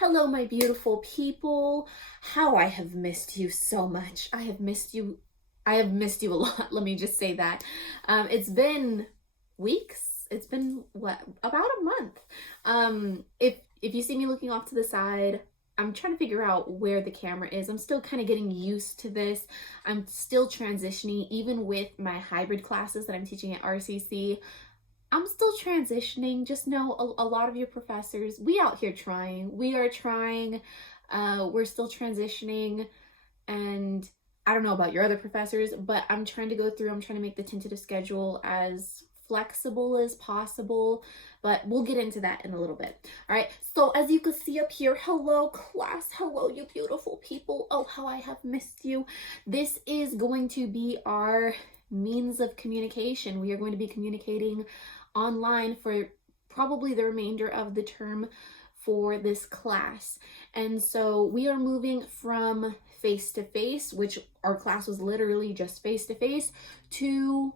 Hello, my beautiful people. How I have missed you so much. I have missed you. I have missed you a lot. Let me just say that. It's been weeks. It's been what, about a month. If you see me looking off to the side, I'm trying to figure out where the camera is. I'm still kind of getting used to this. I'm still transitioning, even with my hybrid classes that I'm teaching at RCC. I'm still transitioning. Just know a lot of your professors, we out here trying. We are trying. We're still transitioning. And I don't know about your other professors, but I'm trying to make the tentative schedule as flexible as possible, but we'll get into that in a little bit. All right, so as you can see up here, hello class, hello you beautiful people. Oh, how I have missed you. This is going to be our means of communication. We are going to be communicating online for probably the remainder of the term for this class. And so we are moving from face-to-face, which our class was literally just face-to-face, to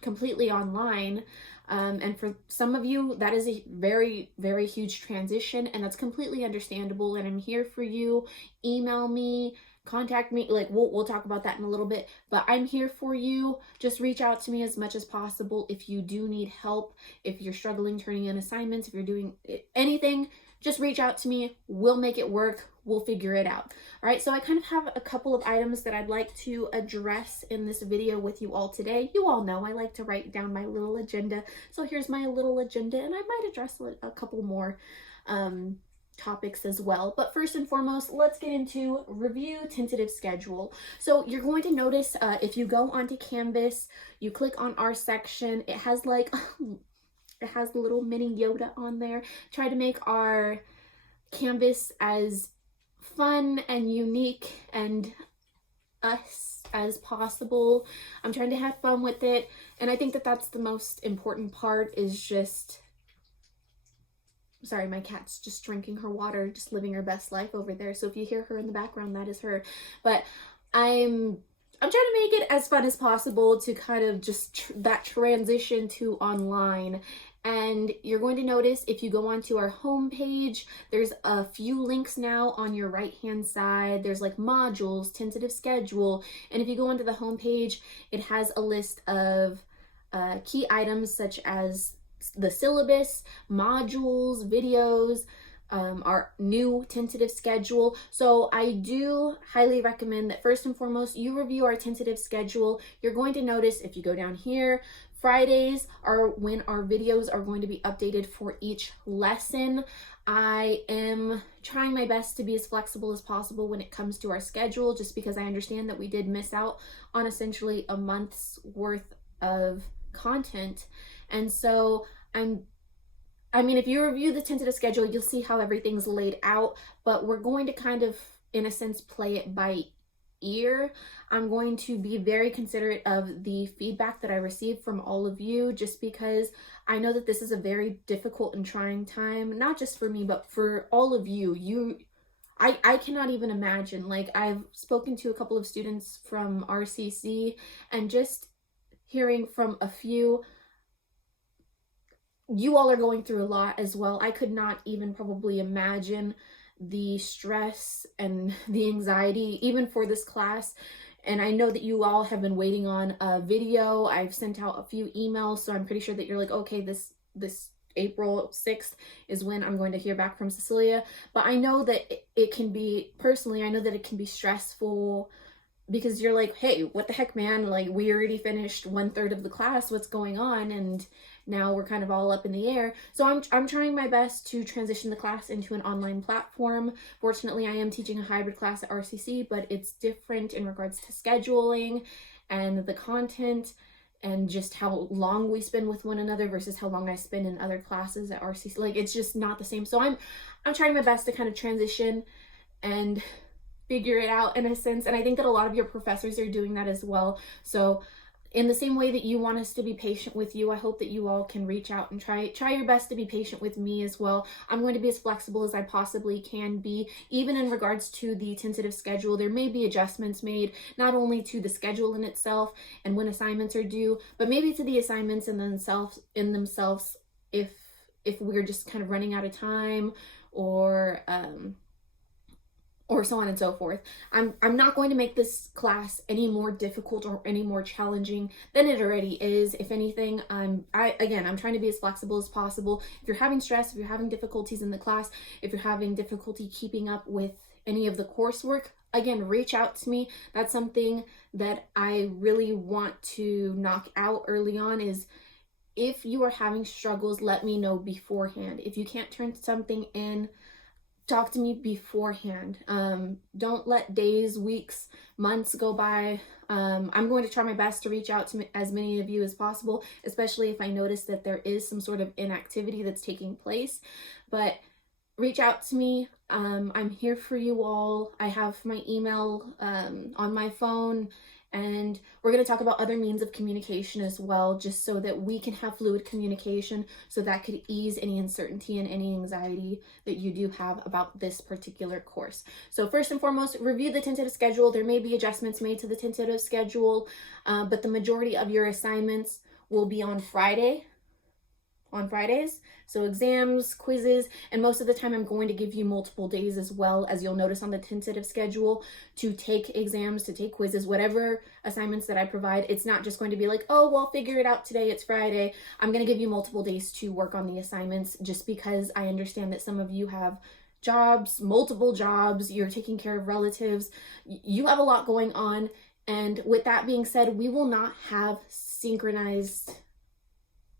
completely online. And for some of you, that is a very, very huge transition, and that's completely understandable. And I'm here for you. Email me, contact me, like we'll talk about that in a little bit, but I'm here for you. Just reach out to me as much as possible if you do need help, if you're struggling turning in assignments, if you're doing anything, just reach out to me. We'll make it work. We'll figure it out. All right, so I kind of have a couple of items that I'd like to address in this video with you all today. You all know I like to write down my little agenda, so here's my little agenda, and I might address a couple more topics as well. But first and foremost, let's get into review tentative schedule. So you're going to notice if you go onto Canvas, you click on our section, it has like it has the little mini Yoda on there. Try to make our Canvas as fun and unique and us as possible. I'm trying to have fun with it, and I think that that's the most important part, is just, sorry, my cat's just drinking her water, just living her best life over there. So if you hear her in the background, that is her. But I'm trying to make it as fun as possible to kind of just that transition to online. And you're going to notice if you go onto our homepage, there's a few links now on your right hand side. There's like modules, tentative schedule. And if you go onto the homepage, it has a list of key items such as the syllabus, modules, videos, our new tentative schedule. So I do highly recommend that first and foremost, you review our tentative schedule. You're going to notice if you go down here, Fridays are when our videos are going to be updated for each lesson. I am trying my best to be as flexible as possible when it comes to our schedule, just because I understand that we did miss out on essentially a month's worth of content. And so I mean, if you review the tentative schedule, you'll see how everything's laid out, but we're going to kind of, in a sense, play it by ear. I'm going to be very considerate of the feedback that I receive from all of you, just because I know that this is a very difficult and trying time, not just for me, but for all of you. I cannot even imagine. Like, I've spoken to a couple of students from RCC, and just hearing from a few, you all are going through a lot as well. I could not even probably imagine the stress and the anxiety even for this class. And I know that you all have been waiting on a video. I've sent out a few emails, so I'm pretty sure that you're like, okay, this April 6th is when I'm going to hear back from Cecilia. But I know that it can be, personally, I know that it can be stressful, because you're like, hey, what the heck, man? Like, we already finished 1/3 of the class. What's going on? And now we're kind of all up in the air. So I'm trying my best to transition the class into an online platform. Fortunately, I am teaching a hybrid class at RCC, but it's different in regards to scheduling and the content, and just how long we spend with one another versus how long I spend in other classes at RCC. Like, it's just not the same. So I'm trying my best to kind of transition and figure it out in a sense. And I think that a lot of your professors are doing that as well. So in the same way that you want us to be patient with you, I hope that you all can reach out and try your best to be patient with me as well. I'm going to be as flexible as I possibly can be, even in regards to the tentative schedule. There may be adjustments made, not only to the schedule in itself and when assignments are due, but maybe to the assignments in themselves if we're just kind of running out of time, or so on and so forth. I'm not going to make this class any more difficult or any more challenging than it already is. If anything, I'm trying to be as flexible as possible. If you're having stress, if you're having difficulties in the class, if you're having difficulty keeping up with any of the coursework, again, reach out to me. That's something that I really want to knock out early on is if you are having struggles, let me know beforehand. If you can't turn something in, talk to me beforehand. Don't let days, weeks, months go by. I'm going to try my best to reach out to as many of you as possible, especially if I notice that there is some sort of inactivity that's taking place. But reach out to me. I'm here for you all. I have my email on my phone. And we're going to talk about other means of communication as well, just so that we can have fluid communication, so that could ease any uncertainty and any anxiety that you do have about this particular course. So first and foremost, review the tentative schedule. There may be adjustments made to the tentative schedule, but the majority of your assignments will be on Fridays. So exams, quizzes, and most of the time I'm going to give you multiple days as well, as you'll notice on the tentative schedule, to take exams, to take quizzes, whatever assignments that I provide. It's not just going to be like, oh, well, figure it out today, it's Friday. I'm going to give you multiple days to work on the assignments, just because I understand that some of you have jobs, multiple jobs, you're taking care of relatives, you have a lot going on. And with that being said, we will not have synchronized...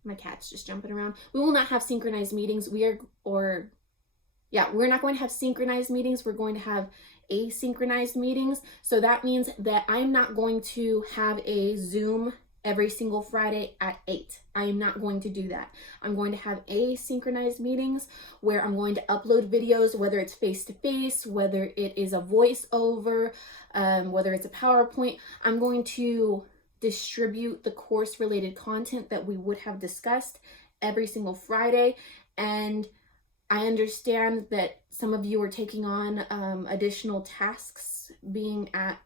My cat's just jumping around. We will not have synchronized meetings. We're not going to have synchronized meetings. We're going to have asynchronized meetings. So that means that I'm not going to have a Zoom every single Friday at 8. I am not going to do that. I'm going to have asynchronized meetings where I'm going to upload videos, whether it's face-to-face, whether it is a voiceover, whether it's a PowerPoint. I'm going to distribute the course related content that we would have discussed every single Friday. And I understand that some of you are taking on additional tasks being at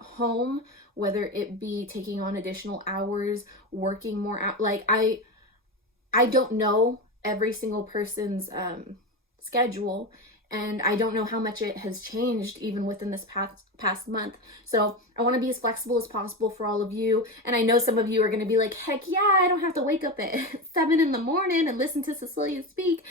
home, whether it be taking on additional hours, working more out. Like I don't know every single person's schedule, and I don't know how much it has changed even within this past month. So I want to be as flexible as possible for all of you. And I know some of you are going to be like, heck yeah, I don't have to wake up at 7 in the morning and listen to Cecilia speak.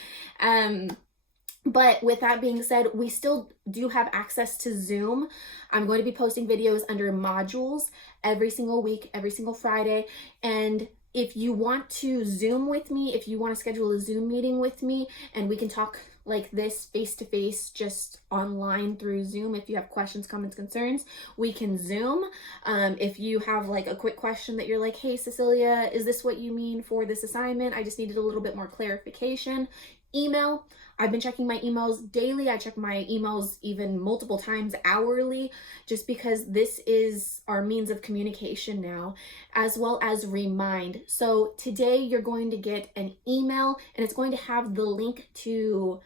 But with that being said, we still do have access to Zoom. I'm going to be posting videos under modules every single week, every single Friday. And if you want to Zoom with me, if you want to schedule a Zoom meeting with me and we can talk like this face-to-face, just online through Zoom, if you have questions, comments, concerns, we can Zoom. If you have like a quick question that you're like, hey Cecilia, is this what you mean for this assignment? I just needed a little bit more clarification. Email. I've been checking my emails daily. I check my emails even multiple times hourly, just because this is our means of communication now, as well as Remind. So today you're going to get an email and it's going to have the link to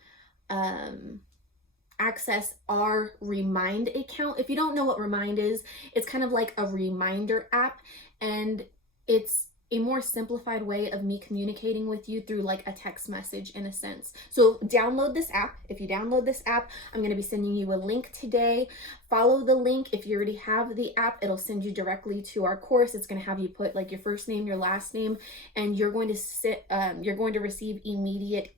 access our Remind account. If you don't know what Remind is, it's kind of like a reminder app, and it's a more simplified way of me communicating with you through like a text message in a sense. So download this app. If you download this app, I'm going to be sending you a link today. Follow the link. If you already have the app, it'll send you directly to our course. It's going to have you put like your first name, your last name, and you're going to receive immediate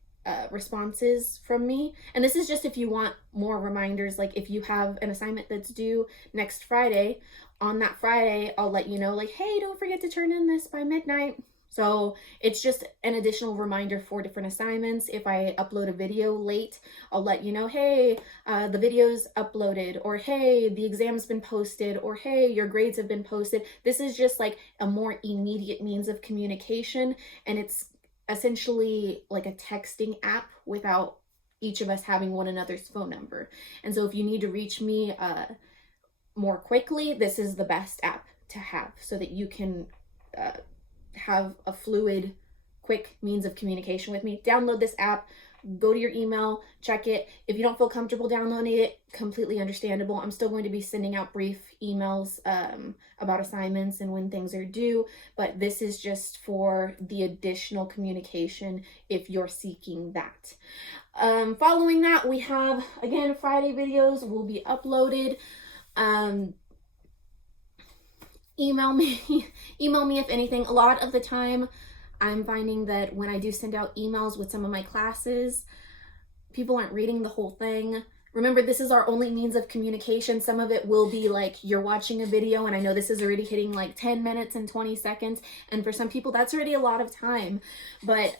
responses from me. And this is just if you want more reminders, like if you have an assignment that's due next Friday, on that Friday, I'll let you know, like, hey, don't forget to turn in this by midnight. So it's just an additional reminder for different assignments. If I upload a video late, I'll let you know, hey, the video's uploaded, or hey, the exam's been posted, or hey, your grades have been posted. This is just like a more immediate means of communication, and it's essentially like a texting app without each of us having one another's phone number. And so if you need to reach me more quickly, this is the best app to have, so that you can have a fluid, quick means of communication with me. Download this app, go to your email, check it. If you don't feel comfortable downloading it, completely understandable. I'm still going to be sending out brief emails about assignments and when things are due, but this is just for the additional communication if you're seeking that. Following that, we have, again, Friday videos will be uploaded. Email me if anything. A lot of the time, I'm finding that when I do send out emails with some of my classes, people aren't reading the whole thing. Remember, this is our only means of communication. Some of it will be like you're watching a video, and I know this is already hitting like 10 minutes and 20 seconds. And for some people, that's already a lot of time. But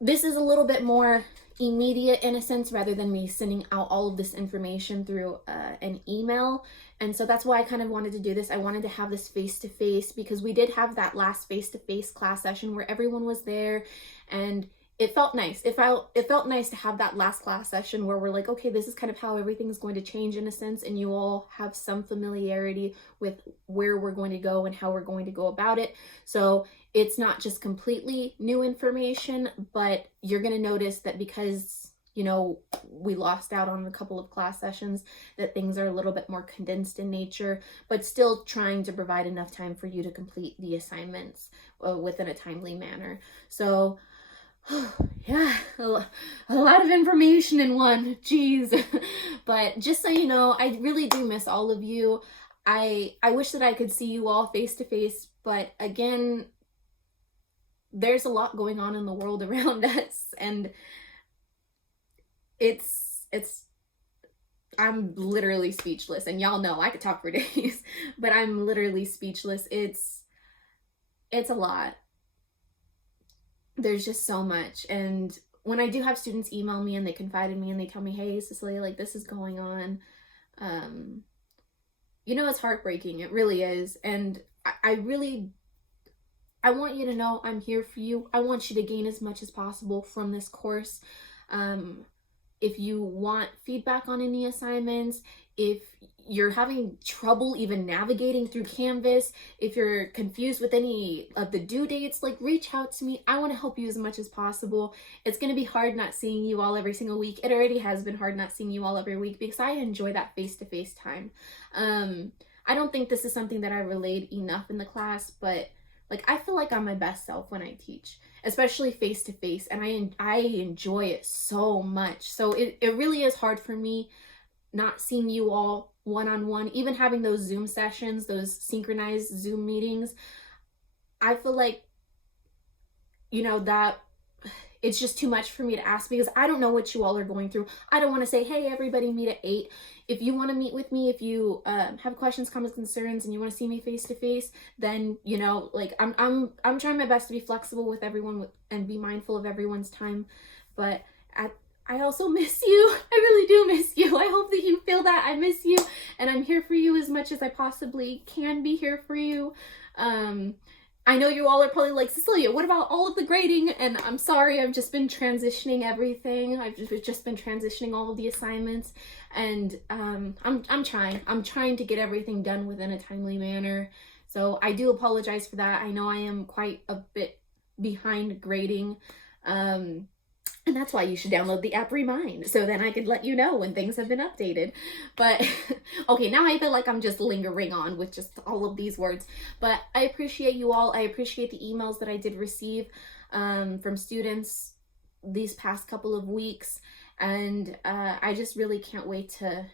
this is a little bit more immediate in a sense, rather than me sending out all of this information through an email. And so that's why I kind of wanted to do this. I wanted to have this face-to-face because we did have that last face-to-face class session where everyone was there, and it felt nice. It felt nice to have that last class session where we're like, okay, this is kind of how everything's going to change in a sense, and you all have some familiarity with where we're going to go and how we're going to go about it. So it's not just completely new information, but you're going to notice that because, you know, we lost out on a couple of class sessions, that things are a little bit more condensed in nature, but still trying to provide enough time for you to complete the assignments within a timely manner. So yeah, a lot of information in one, geez. But just so you know, I really do miss all of you. I wish that I could see you all face to face, but again, there's a lot going on in the world around us, and I'm literally speechless. And y'all know I could talk for days, but I'm literally speechless. It's a lot. There's just so much. And when I do have students email me and they confide in me and they tell me, hey, Cecilia, like, this is going on, you know, it's heartbreaking. It really is. And I want you to know I'm here for you. I want you to gain as much as possible from this course. If you want feedback on any assignments, if you're having trouble even navigating through Canvas, if you're confused with any of the due dates, like, reach out to me. I want to help you as much as possible. It's going to be hard not seeing you all every single week. It already has been hard not seeing you all every week because I enjoy that face-to-face time. I don't think this is something that I relayed enough in the class, but like, I feel like I'm my best self when I teach, especially face-to-face, and I enjoy it so much. So it really is hard for me not seeing you all one-on-one, even having those Zoom sessions, those synchronized Zoom meetings. I feel like, you know, that it's just too much for me to ask because I don't know what you all are going through. I don't want to say, hey, everybody meet at 8. If you want to meet with me, if you have questions, comments, concerns, and you want to see me face to face, then, you know, like, I'm trying my best to be flexible with everyone and be mindful of everyone's time. But I also miss you. I really do miss you. I hope that you feel that I miss you, and I'm here for you as much as I possibly can be here for you. I know you all are probably like, Cecilia, what about all of the grading? And I'm sorry, I've just been transitioning everything. I've just been transitioning all of the assignments, and I'm trying to get everything done within a timely manner. So I do apologize for that. I know I am quite a bit behind grading. And that's why you should download the app Remind, so then I could let you know when things have been updated. But okay, now I feel like I'm just lingering on with just all of these words. But I appreciate you all. I appreciate the emails that I did receive from students these past couple of weeks. And I just really can't wait to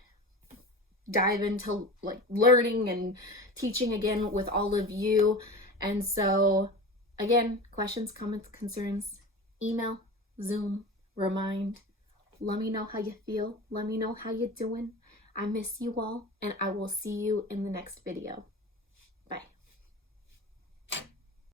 dive into like learning and teaching again with all of you. And so again, questions, comments, concerns, email, Zoom, Remind. Let me know how you feel. Let me know how you're doing. I miss you all, and I will see you in the next video.